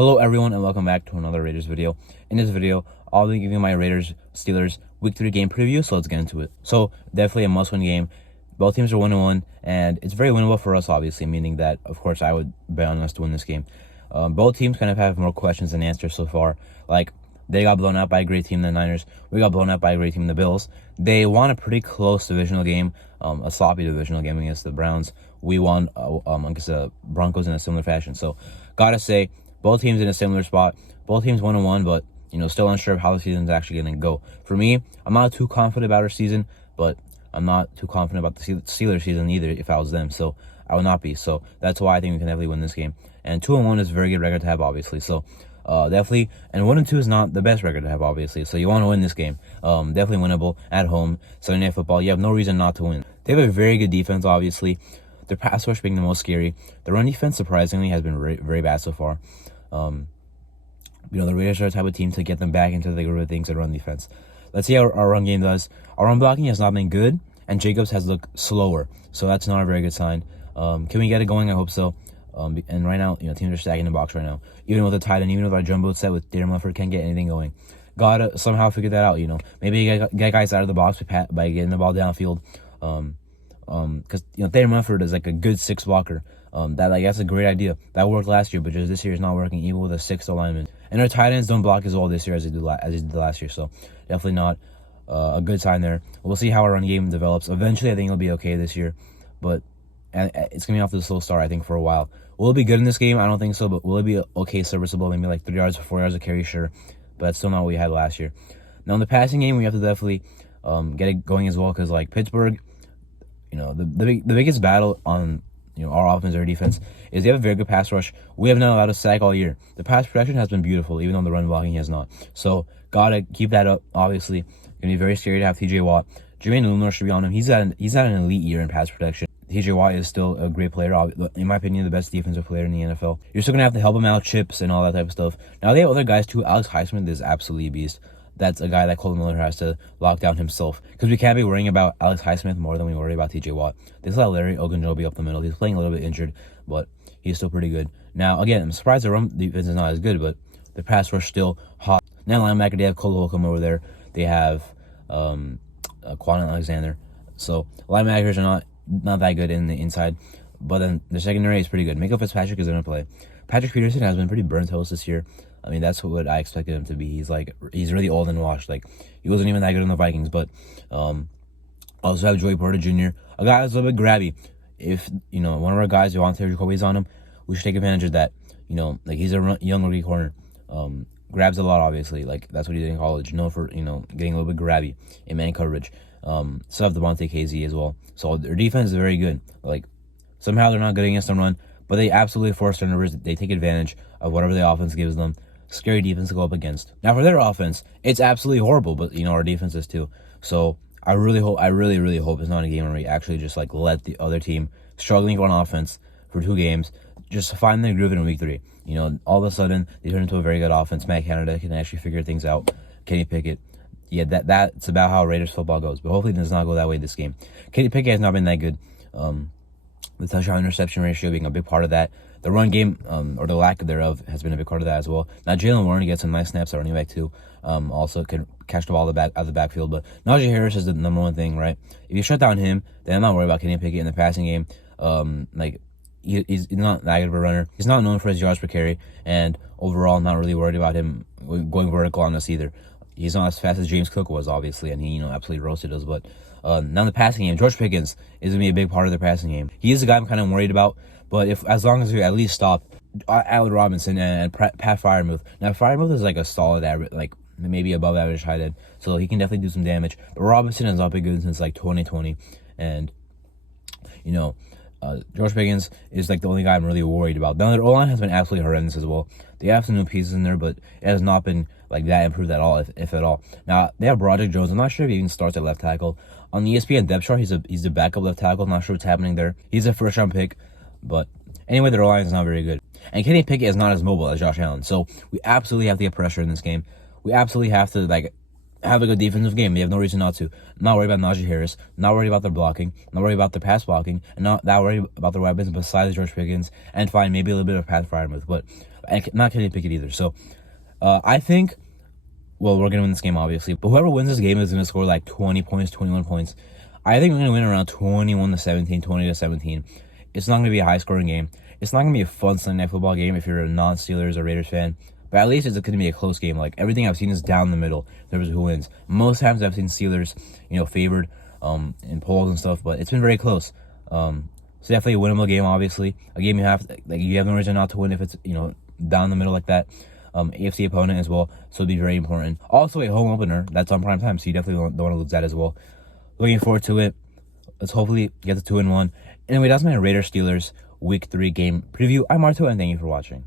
Hello everyone and welcome back to another Raiders video. In this video, I'll be giving my Raiders-Steelers Week 3 game preview, so let's get into it. So, definitely a must-win game. Both teams are 1-1, and it's very winnable for us, obviously, meaning that, of course, I would bet on us to win this game. Both teams kind of have more questions than answers so far. Like, they got blown out by a great team, the Niners. We got blown out by a great team, the Bills. They won a pretty close divisional game, a sloppy divisional game against the Browns. We won against the Broncos in a similar fashion. So, gotta say, both teams in a similar spot. Both teams 1-1, but still unsure of how the season's actually going to go. For me, I'm not too confident about our season, but I'm not too confident about the Steelers season either if I was them. So I would not be. So that's why I think we can definitely win this game. And 2-1 is a very good record to have, obviously. So definitely, and 1-2 is not the best record to have, obviously. So you want to win this game. Definitely winnable at home. Sunday Night Football. You have no reason not to win. They have a very good defense, obviously. Their pass rush being the most scary. The run defense, surprisingly, has been very bad so far. The Raiders are the type of team to get them back into the groove of things at run defense. Let's see how our run game does. Our run blocking has not been good, and Jacobs has looked slower, so that's not a very good sign. Can we get it going? I hope so. And right now, teams are stacking the box right now. Even with the tight end, even with our jumbo set with Darren Mufford, can't get anything going. Gotta somehow figure that out. Maybe get guys out of the box by getting the ball downfield. Because Darren Mufford is like a good six blocker. That's a great idea. That worked last year, but just this year is not working, even with a sixth alignment. And our tight ends don't block as well this year as they did last year, so definitely not a good sign there. We'll see how our run game develops. Eventually, I think it'll be okay this year, but it's gonna be off to a slow start, I think, for a while. Will it be good in this game? I don't think so, but will it be okay, serviceable? Maybe like 3 yards or 4 yards of carry, sure, but that's still not what we had last year. Now in the passing game, we have to definitely get it going as well, because like Pittsburgh, the biggest battle on our offense or defense is they have a very good pass rush. We have not allowed a sack all year. The pass protection has been beautiful, even though the run blocking has not. So gotta keep that up. Obviously, gonna be very scary to have T.J. Watt. Jermaine Loomer should be on him. He's at an elite year in pass protection. T.J. Watt is still a great player. In my opinion, the best defensive player in the NFL. You're still gonna have to help him out, chips and all that type of stuff. Now they have other guys too. Alex Highsmith is absolutely a beast. That's a guy that Colton Miller has to lock down himself, because we can't be worrying about Alex Highsmith more than we worry about T.J. Watt. They still have Larry Ogunjobi up the middle. He's playing a little bit injured, but he's still pretty good. Now, again, I'm surprised the run defense is not as good, but the pass rush still hot. Now, linebacker, they have Cole Holcomb over there. They have Quan Alexander. So, linebackers are not that good in the inside, but then the secondary is pretty good. Minkah Fitzpatrick is going to play. Patrick Peterson has been pretty burnt toast this year. I mean, that's what I expected him to be. He's really old and washed. Like, he wasn't even that good in the Vikings. But also have Joey Porter Jr., a guy that's a little bit grabby. If one of our guys, Javonte Jacoby's on him, we should take advantage of that. He's a young rookie corner. Grabs a lot, obviously. Like, that's what he did in college. Known for getting a little bit grabby in man coverage. Still have Devontae KZ as well. So their defense is very good. Like, somehow they're not good against the run, but they absolutely force turnovers. They take advantage of whatever the offense gives them. Scary defense to go up against. Now for their offense, it's absolutely horrible, but our defense is too. So I really hope it's not a game where we actually just let the other team struggling on offense for 2 games just find their groove in week 3. All of a sudden they turn into a very good offense. Matt Canada can actually figure things out. Kenny Pickett. Yeah, that's about how Raiders football goes. But hopefully it does not go that way this game. Kenny Pickett has not been that good. The touchdown interception ratio being a big part of that. The run game, or the lack thereof, has been a big part of that as well. Now, Jaylen Warren gets some nice snaps at running back, too. Also can catch the ball out of the backfield. But Najee Harris is the number one thing, right? If you shut down him, then I'm not worried about Kenny Pickett in the passing game. He's not that good of a runner. He's not known for his yards per carry. And overall, not really worried about him going vertical on us either. He's not as fast as James Cook was, obviously, and he, absolutely roasted us. But now in the passing game, George Pickens is going to be a big part of their passing game. He is the guy I'm kind of worried about. But as long as we at least stop Allen Robinson and Pat Freiermuth. Now, Freiermuth is a solid average, maybe above average tight end. So he can definitely do some damage. But Robinson has not been good since 2020. And, George Pickens is the only guy I'm really worried about. Now, their O-line has been absolutely horrendous as well. They have some new pieces in there, but it has not been that improved at all, if at all. Now, they have Broderick Jones. I'm not sure if he even starts at left tackle. On the ESPN depth chart, he's the backup left tackle. I'm not sure what's happening there. He's a first-round pick. But anyway, their O-line is not very good. And Kenny Pickett is not as mobile as Josh Allen. So we absolutely have to get pressure in this game. We absolutely have to have a good defensive game. They have no reason not to. Not worried about Najee Harris. Not worried about their blocking. Not worried about their pass blocking. And not that worried about their weapons besides George Pickens. And fine, maybe a little bit of Pat Freiermuth. But Not Kenny Pickett either. So I think, well, we're gonna win this game obviously, but whoever wins this game is gonna score like 20 points, 21 points. I think we're gonna win around 21-17, 20-17. It's not gonna be a high scoring game. It's not gonna be a fun Sunday Night Football game if you're a non-Steelers or Raiders fan. But at least it's going to be a close game. Like, everything I've seen is down the middle in terms of who wins. Most times I've seen Steelers, favored in polls and stuff, but it's been very close. So definitely a winnable game, obviously. A game you have no reason not to win if it's, down the middle like that. AFC opponent as well, so it'd be very important. Also a home opener that's on prime time, so you definitely don't want to lose that as well. Looking forward to it. Let's hopefully get the 2-1. Anyway, that's my Raiders Steelers Week 3 game preview. I'm Marto, and thank you for watching.